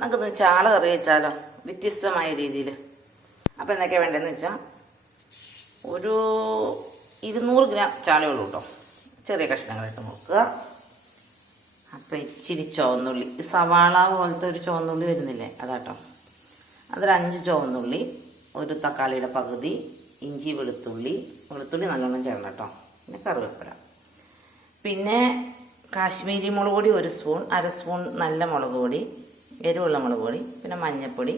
നമുക്കിന്ന് ചാള കറി വെച്ചാലോ, വ്യത്യസ്തമായ രീതിയിൽ. അപ്പോൾ എന്തൊക്കെയാണ് വേണ്ടതെന്ന് വെച്ചാൽ, ഒരു 200 ഗ്രാം ചാളയുള്ളൂ കേട്ടോ. ചെറിയ കഷ്ണങ്ങളായിട്ട് നോക്കുക. അപ്പം ഇച്ചിരി ചുവന്നുള്ളി, സവാള പോലത്തെ ഒരു ചുവന്നുള്ളി വരുന്നില്ലേ, അതാട്ടോ. അതൊരു 5 ചുവന്നുള്ളി, ഒരു തക്കാളിയുടെ പകുതി, ഇഞ്ചി വെളുത്തുള്ളി നല്ലോണം ചേർന്ന് കേട്ടോ. പിന്നെ കറിവേപ്പില, പിന്നെ കാശ്മീരി മുളക് പൊടി 1 സ്പൂൺ, 1/2 സ്പൂൺ നല്ല മുളക് പൊടി, എരിവുള്ള മുളക് പൊടി, പിന്നെ മഞ്ഞൾപ്പൊടി.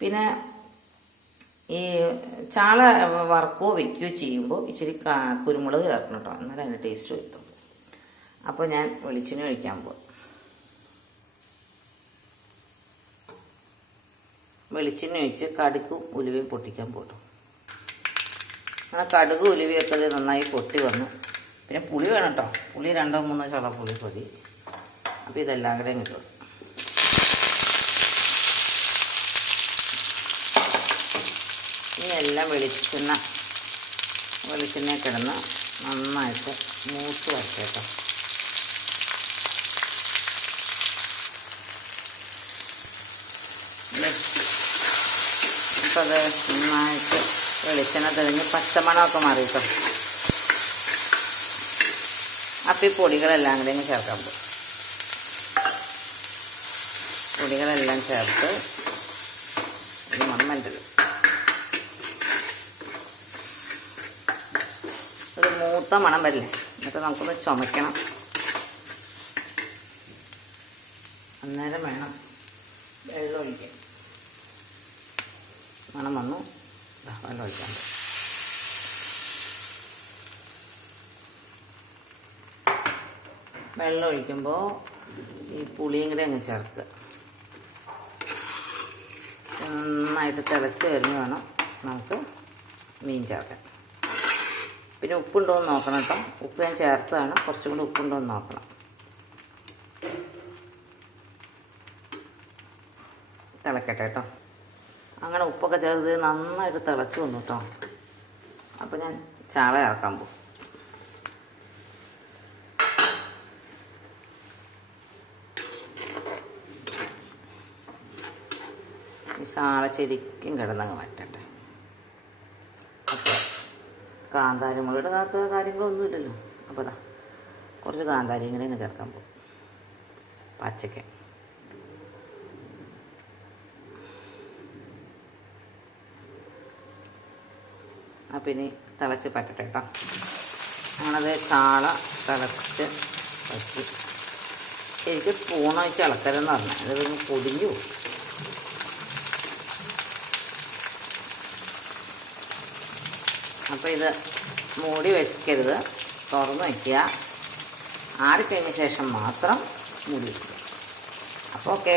പിന്നെ ഈ ചാള വറക്കുകയോ വെക്കുകയോ ചെയ്യുമ്പോൾ ഇച്ചിരി കുരുമുളക് ചേർക്കണം കേട്ടോ, എന്നാലും അതിൻ്റെ ടേസ്റ്റ് വരുത്തുള്ളൂ. അപ്പോൾ ഞാൻ വെളിച്ചെണ്ണ ഒഴിക്കാൻ പോകും. വെളിച്ചെണ്ണ ഒഴിച്ച് കടുകും ഉലുവയും പൊട്ടിക്കാൻ പോകും. അങ്ങനെ കടുക് ഉലുവയൊക്കെ നന്നായി പൊട്ടി വന്നു. പിന്നെ പുളി വേണം കേട്ടോ. പുളി 2-3 ചുള പുളി മതി. അപ്പോൾ ഇതെല്ലാം കൂടെ കിട്ടും. ഇനി എല്ലാം വെളിച്ചെണ്ണ കിടന്ന് നന്നായിട്ട് മൂത്ത് വരച്ചേട്ടോ. അപ്പോൾ അത് നന്നായിട്ട് വെളിച്ചെണ്ണ തെളിഞ്ഞ് പച്ചമണമൊക്കെ മാറിയിട്ടോ. അപ്പോൾ ഈ പൊടികളെല്ലാം കൂടെ ഇങ്ങനെ ചേർക്കാൻ പോകും. പൊടികളെല്ലാം ചേർത്ത് ഇത് മണ്ണുണ്ടല്ലോ, ഒരു മൂത്ത മണം വരില്ലേ, എന്നിട്ട് നമുക്കൊന്ന് ചുമയ്ക്കണം. അന്നേരം വേണം വെള്ളം ഒഴിക്കാൻ. മണം വന്നു, വെള്ളം ഒഴിക്കാൻ. വെള്ളം ഒഴിക്കുമ്പോൾ ഈ പുളിയും കൂടെ അങ്ങ് ചേർക്കുക. നന്നായിട്ട് തിളച്ച് വരുന്ന വേണം നമുക്ക് മീൻ ചേർക്കാൻ. പിന്നെ ഉപ്പുണ്ടോ എന്ന് നോക്കണം കേട്ടോ. ഉപ്പ് ഞാൻ ചേർത്തതാണ്, കുറച്ചും കൂടി ഉപ്പുണ്ടോ എന്ന് നോക്കണം. തിളക്കട്ടെ കേട്ടോ. അങ്ങനെ ഉപ്പൊക്കെ ചേർത്ത് നന്നായിട്ട് തിളച്ച് വന്നു കേട്ടോ. അപ്പോൾ ഞാൻ ചാള ചേർക്കാൻ പോകും. ചാള ശരിക്കും കിടന്നങ്ങ് മാറ്റട്ടെ. അപ്പോൾ കാന്താരി മുളക് ഇടാത്ത കാര്യങ്ങളൊന്നുമില്ലല്ലോ. അപ്പോൾ അതാ കുറച്ച് കാന്താരി ഇങ്ങനെ അങ്ങ് ചേർക്കാൻ പോകും, പച്ചയ്ക്ക്. അപ്പം ഇനി തിളച്ച് പറ്റട്ടെ കേട്ടോ. അങ്ങനത് ചാള തിളച്ച് വയ്ക്കും. ശരിക്കും സ്പൂൺ വെച്ച് ഇളക്കരുതെന്ന് പറഞ്ഞാൽ ഇതൊന്ന് പൊടിഞ്ഞു പോകും. അപ്പോൾ ഇത് മൂടി വയ്ക്കരുത്, തുറന്ന് വയ്ക്കുക. ആറിക്കഴിഞ്ഞ ശേഷം മാത്രം മൂടി വയ്ക്കുക. അപ്പോൾ ഓക്കേ.